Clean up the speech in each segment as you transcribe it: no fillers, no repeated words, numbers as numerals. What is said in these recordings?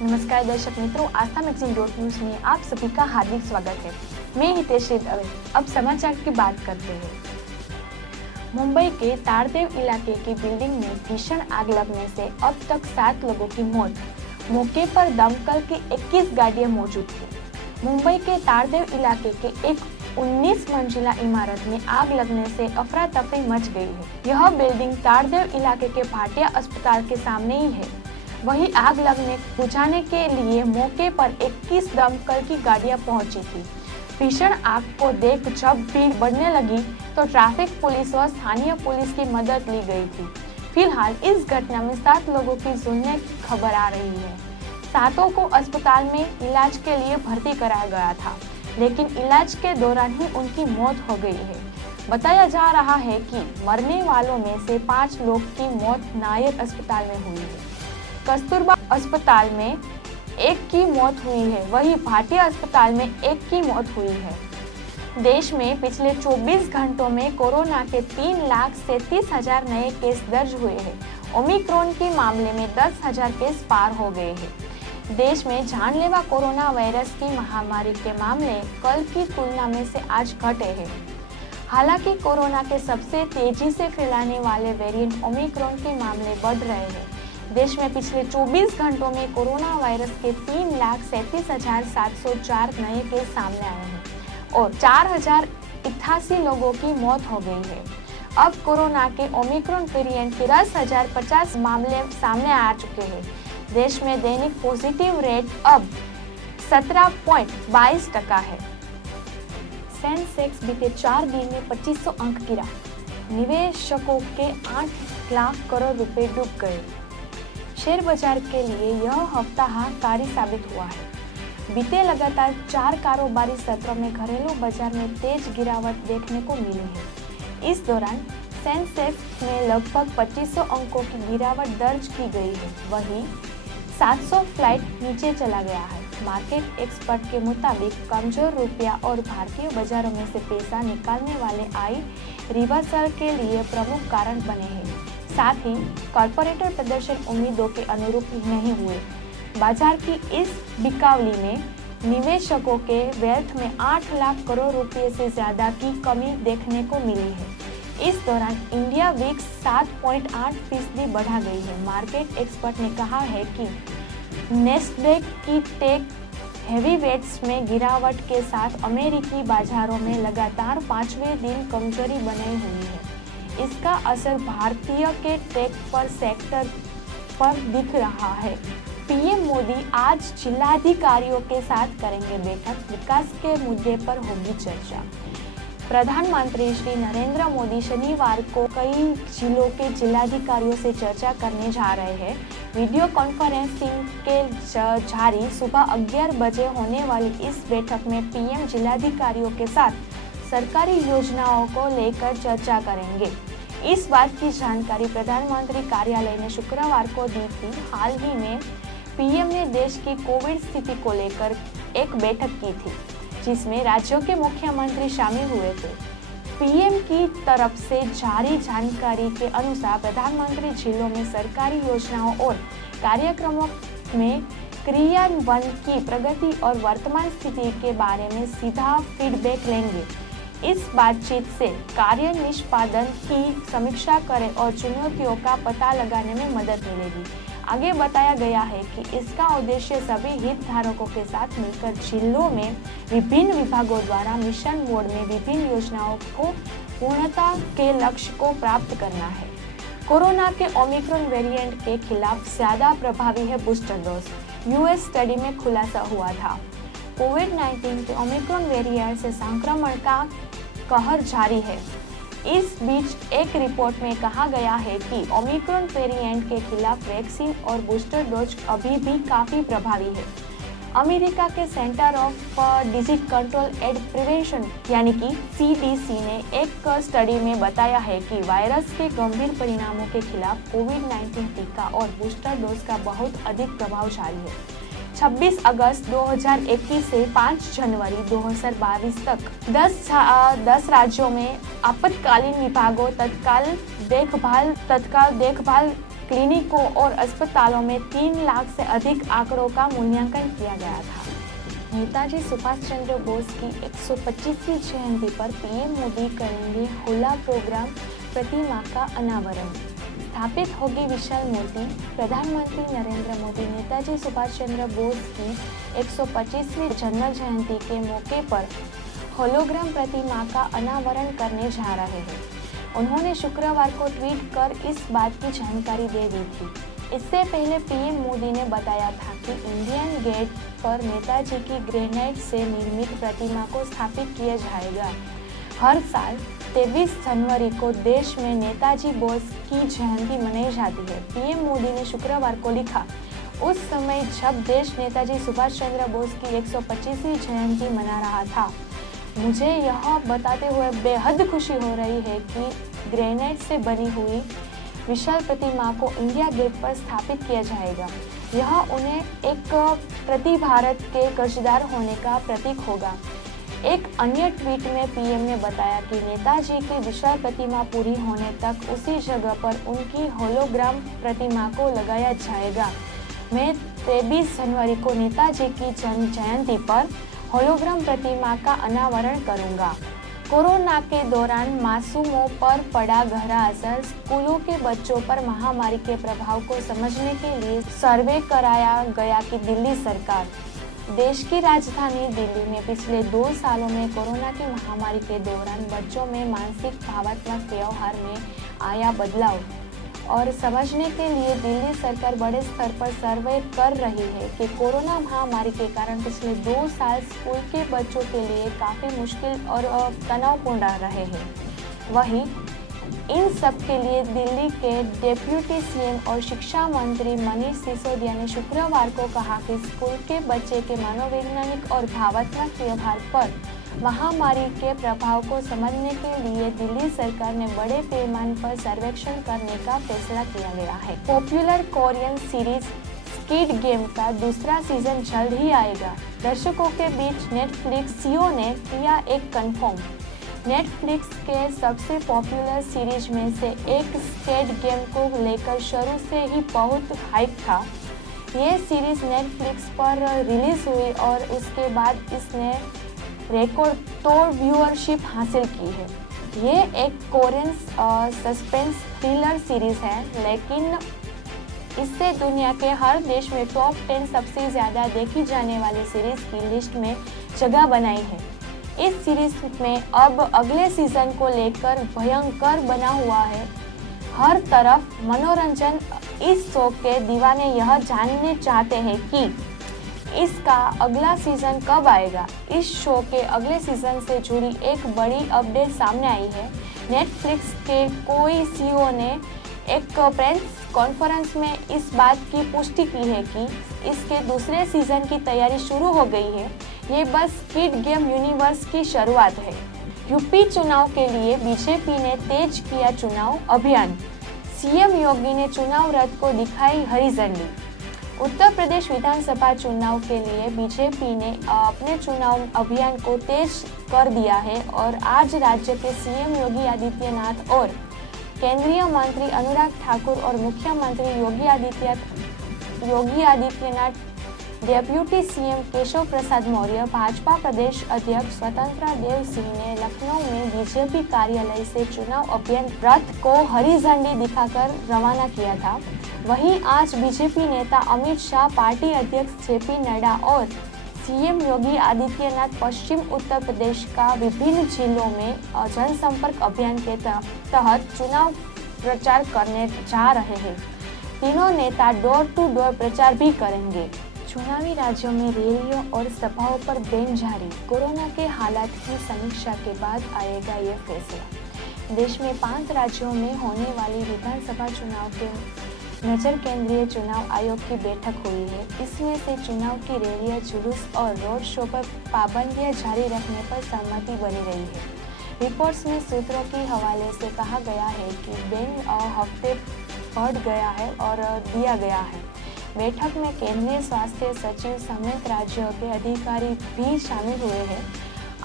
नमस्कार दर्शक मित्रों, आस्था मैगजीन न्यूज में आप सभी का हार्दिक स्वागत है। मैं हितेश्री दवे। अब समाचार की बात करते हैं। मुंबई के ताड़देव इलाके की बिल्डिंग में भीषण आग लगने से अब तक 7 लोगों की मौत। मौके पर दमकल की 21 गाड़ियां मौजूद थी। मुंबई के ताड़देव इलाके के एक 19 मंजिला इमारत में आग लगने से अफरा तफरी मच गई है। यह बिल्डिंग ताड़देव इलाके के भाटिया अस्पताल के सामने ही है। वहीं आग लगने बुझाने के लिए मौके पर 21 दमकल की गाड़ियां पहुंची थी। भीषण आग को देख जब भीड़ बढ़ने लगी तो ट्रैफिक पुलिस व स्थानीय पुलिस की मदद ली गई थी। फिलहाल इस घटना में 7 लोगों की जुलने की खबर आ रही है। 7 को अस्पताल में इलाज के लिए भर्ती कराया गया था, लेकिन इलाज के दौरान ही उनकी मौत हो गई है। बताया जा रहा है कि मरने वालों में से 5 लोग की मौत नायर अस्पताल में हुई है। कस्तूरबा अस्पताल में 1 की मौत हुई है, वहीं भाटिया अस्पताल में 1 की मौत हुई है। देश में पिछले 24 घंटों में कोरोना के 3,37,000 नए केस दर्ज हुए हैं। ओमिक्रॉन के मामले में 10,000 केस पार हो गए हैं। देश में जानलेवा कोरोना वायरस की महामारी के मामले कल की तुलना में से आज घटे हैं। हालांकि कोरोना के सबसे तेजी से फैलाने वाले वेरिएंट ओमिक्रॉन के मामले बढ़ रहे हैं। देश में पिछले 24 घंटों में कोरोना वायरस के 3,37,704 नए केस सामने आए हैं और 4,088 लोगों की मौत हो गई है। अब कोरोना के ओमिक्रॉन वेरिएंट के 10,050 मामले सामने आ चुके हैं। देश में दैनिक पॉजिटिव रेट अब 17.22% है। सेंसेक्स बीते 4 दिन में 2500 अंक गिरा। निवेशकों के 8 लाख करोड़ रुपए डूब गए। शेयर बाजार के लिए यह हफ्ता हाहाकारी साबित हुआ है। बीते लगातार 4 कारोबारी सत्रों में घरेलू बाजार में तेज गिरावट देखने को मिली है। इस दौरान सेंसेक्स में लगभग 2500 अंकों की गिरावट दर्ज की गई है, वहीं 700 फ्लाइट नीचे चला गया है। मार्केट एक्सपर्ट के मुताबिक कमजोर रुपया और भारतीय बाजारों में से पैसा निकालने वाले आई रिवर्सल के लिए प्रमुख कारण बने हैं। साथ ही कॉर्पोरेटर प्रदर्शन उम्मीदों के अनुरूप नहीं हुए। बाजार की इस बिकावली में निवेशकों के वेल्थ में 8 लाख करोड़ रुपए से ज्यादा की कमी देखने को मिली है। इस दौरान इंडिया विक्स 7.8% बढ़ा गई है। मार्केट एक्सपर्ट ने कहा है कि नेस्डेक की टेक हेवीवेट्स में गिरावट के साथ अमेरिकी बाजारों में लगातार 5वें दिन कमजोरी बनी हुई है। इसका असर भारतीय के टेक पर सेक्टर पर दिख रहा है। पीएम मोदी आज जिलाधिकारियों के साथ करेंगे बैठक। विकास के मुद्दे पर होगी चर्चा। प्रधानमंत्री श्री नरेंद्र मोदी शनिवार को कई जिलों के जिलाधिकारियों से चर्चा करने जा रहे हैं। वीडियो कॉन्फ्रेंसिंग के जारी सुबह 11 बजे होने वाली इस बैठक में पीएम जिलाधिकारियों के साथ सरकारी योजनाओं को लेकर चर्चा करेंगे। इस बात की जानकारी प्रधानमंत्री कार्यालय ने शुक्रवार को दी थी। हाल ही में पीएम ने देश की कोविड स्थिति को लेकर एक बैठक की थी, जिसमें राज्यों के मुख्यमंत्री शामिल हुए थे। पीएम की तरफ से जारी जानकारी के अनुसार प्रधानमंत्री जिलों में सरकारी योजनाओं और कार्यक्रमों में क्रियान्वयन की प्रगति और वर्तमान स्थिति के बारे में सीधा फीडबैक लेंगे। इस बातचीत से कार्य निष्पादन की समीक्षा करें और चुनौतियों का पता लगाने में मदद मिलेगी। आगे बताया गया है कि इसका उद्देश्य सभी हितधारकों के साथ मिलकर जिलों में विभिन्न विभागों द्वारा मिशन मोड में विभिन्न योजनाओं को पूर्णता के लक्ष्य को प्राप्त करना है। कोरोना के ओमिक्रॉन वेरिएंट के खिलाफ ज्यादा प्रभावी है बूस्टर डोज। यूएस स्टडी में खुलासा हुआ था। कोविड-19 के ओमिक्रॉन वेरिएंट से संक्रमण का कहर जारी है। इस बीच एक रिपोर्ट में कहा गया है कि ओमिक्रॉन वेरिएंट के खिलाफ वैक्सीन और बूस्टर डोज अभी भी काफी प्रभावी है। अमेरिका के centre of disease control and prevention यानी कि CDC ने एक स्टडी में बताया है कि वायरस के गंभीर परिणामों के खिलाफ कोविड-19 टीका और बूस्टर डोज का बहुत अधिक प्रभावशाली है। 26 अगस्त 2021 से 5 जनवरी 2022 तक 10 राज्यों में आपातकालीन विभागों तत्काल देखभाल क्लिनिकों और अस्पतालों में 3 लाख से अधिक आंकड़ों का मूल्यांकन किया गया था। नेताजी सुभाष चंद्र बोस की 125वीं जयंती पर पीएम मोदी करेंगे होला प्रोग्राम प्रतिमा का अनावरण। स्थापित होगी विशाल मूर्ति। प्रधानमंत्री नरेंद्र मोदी नेताजी सुभाष चंद्र बोस की 125वीं जन्म जयंती के मौके पर होलोग्राम प्रतिमा का अनावरण करने जा रहे हैं। उन्होंने शुक्रवार को ट्वीट कर इस बात की जानकारी दे दी थी। इससे पहले पीएम मोदी ने बताया था कि इंडियन गेट पर नेताजी की ग्रेनाइट से निर्मित प्रतिमा को स्थापित किया जाएगा। हर साल 23 जनवरी को देश में नेताजी बोस की जयंती मनाई जाती है। पीएम मोदी ने शुक्रवार को लिखा, उस समय जब देश नेताजी सुभाष चंद्र बोस की 125वीं जयंती मना रहा था, मुझे यह बताते हुए बेहद खुशी हो रही है कि ग्रेनाइट से बनी हुई विशाल प्रतिमा को इंडिया गेट पर स्थापित किया जाएगा। यह उन्हें एक प्रति भारत के कर्जदार होने का प्रतीक होगा। एक अन्य ट्वीट में पीएम ने बताया कि नेताजी की विशाल प्रतिमा पूरी होने तक उसी जगह पर उनकी होलोग्राम प्रतिमा को लगाया जाएगा। मैं 23 जनवरी को नेताजी की जन्म जयंती पर होलोग्राम प्रतिमा का अनावरण करूंगा। कोरोना के दौरान मासूमों पर पड़ा गहरा असर। स्कूलों के बच्चों पर महामारी के प्रभाव को समझने के लिए सर्वे कराया गया कि दिल्ली सरकार। देश की राजधानी दिल्ली में पिछले 2 सालों में कोरोना की महामारी के दौरान बच्चों में मानसिक भावनात्मक व्यवहार में आया बदलाव और समझने के लिए दिल्ली सरकार बड़े स्तर पर सर्वे कर रही है कि कोरोना महामारी के कारण पिछले 2 साल स्कूल के बच्चों के लिए काफ़ी मुश्किल और तनावपूर्ण रहे हैं। वहीं इन सब के लिए दिल्ली के डेप्यूटी सीएम और शिक्षा मंत्री मनीष सिसोदिया ने शुक्रवार को कहा कि स्कूल के बच्चे के मनोवैज्ञानिक और भावनात्मक व्यवहार पर महामारी के प्रभाव को समझने के लिए दिल्ली सरकार ने बड़े पैमाने पर सर्वेक्षण करने का फैसला किया गया है। Popular Korean series squid game का दूसरा सीजन जल्द ही आएगा। दर्शकों के बीच नेटफ्लिक्स सीईओ ने किया एक कंफर्म। नेटफ्लिक्स के सबसे पॉपुलर सीरीज में से एक स्क्विड गेम को लेकर शुरू से ही बहुत हाइप था। ये सीरीज नेटफ्लिक्स पर रिलीज हुई और उसके बाद इसने रिकॉर्ड तोड़ व्यूअरशिप हासिल की है। ये एक कोरियन सस्पेंस थ्रिलर सीरीज है, लेकिन इससे दुनिया के हर देश में टॉप 10 सबसे ज़्यादा देखी जाने वाली सीरीज की लिस्ट में जगह बनाई है। इस सीरीज में अब अगले सीजन को लेकर भयंकर बना हुआ है। हर तरफ मनोरंजन। इस शो के दीवाने यह जानने चाहते हैं कि इसका अगला सीजन कब आएगा। इस शो के अगले सीजन से जुड़ी एक बड़ी अपडेट सामने आई है। नेटफ्लिक्स के कोई सीईओ ने एक प्रेस कॉन्फ्रेंस में इस बात की पुष्टि की है कि इसके दूसरे सीजन की तैयारी शुरू हो गई है। ये बस स्क्विड गेम यूनिवर्स की शुरुआत है। यूपी चुनाव के लिए बीजेपी ने तेज किया चुनाव अभियान। सीएम योगी ने चुनाव रथ को दिखाई हरी झंडी। उत्तर प्रदेश विधानसभा चुनाव के लिए बीजेपी ने अपने चुनाव अभियान को तेज कर दिया है और आज राज्य के सीएम योगी आदित्यनाथ और केंद्रीय मंत्री अनुराग ठाकुर और मुख्यमंत्री योगी आदित्यनाथ, डेप्यूटी सीएम केशव प्रसाद मौर्य, भाजपा प्रदेश अध्यक्ष स्वतंत्र देव सिंह ने लखनऊ में बीजेपी कार्यालय से चुनाव अभियान रथ को हरी झंडी दिखाकर रवाना किया था। वहीं आज बीजेपी नेता अमित शाह, पार्टी अध्यक्ष जेपी नड्डा और सीएम योगी आदित्यनाथ पश्चिम उत्तर प्रदेश का विभिन्न जिलों में जनसंपर्क अभियान के तहत चुनाव प्रचार करने जा रहे हैं। तीनों नेता डोर टू डोर प्रचार भी करेंगे। चुनावी राज्यों में रैलियों और सभाओं पर बैन जारी। कोरोना के हालात की समीक्षा के बाद आएगा ये फैसला। देश में 5 राज्यों में होने वाली विधानसभा चुनाव के नजर केंद्रीय चुनाव आयोग की बैठक हुई है। इसमें से चुनाव की रैलियां, जुलूस और रोड शो पर पाबंदियां जारी रखने पर सहमति बनी रही है। रिपोर्ट्स में सूत्रों के हवाले से कहा गया है कि बैन हफ्ते बढ़ गया है और दिया गया है। बैठक में केंद्रीय स्वास्थ्य सचिव समेत राज्यों के अधिकारी भी शामिल हुए हैं।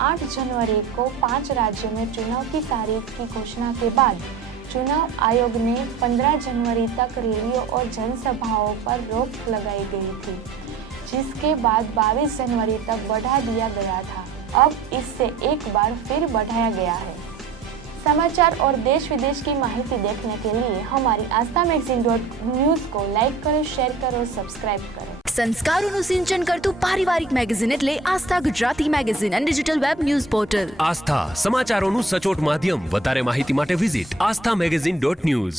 8 जनवरी को 5 राज्यों में चुनाव की तारीख की घोषणा के बाद चुनाव आयोग ने 15 जनवरी तक रैलियों और जनसभाओं पर रोक लगाई गई थी, जिसके बाद 22 जनवरी तक बढ़ा दिया गया था। अब इससे एक बार फिर बढ़ाया गया है। समाचार और देश विदेश की माहिती देखने के लिए हमारी आस्था magazine.news को लाइक करो, शेयर करो, सब्सक्राइब करो। સંસ્કારોનું સિંચન કરતું પારિવારિક મેગેઝિન એટલે Aastha Gujarati magazine and digital web news portal. Aastha સમાચારોનું સચોટ માધ્યમ. વધારે માહિતી માટે વિઝિટ asthamagazine.news.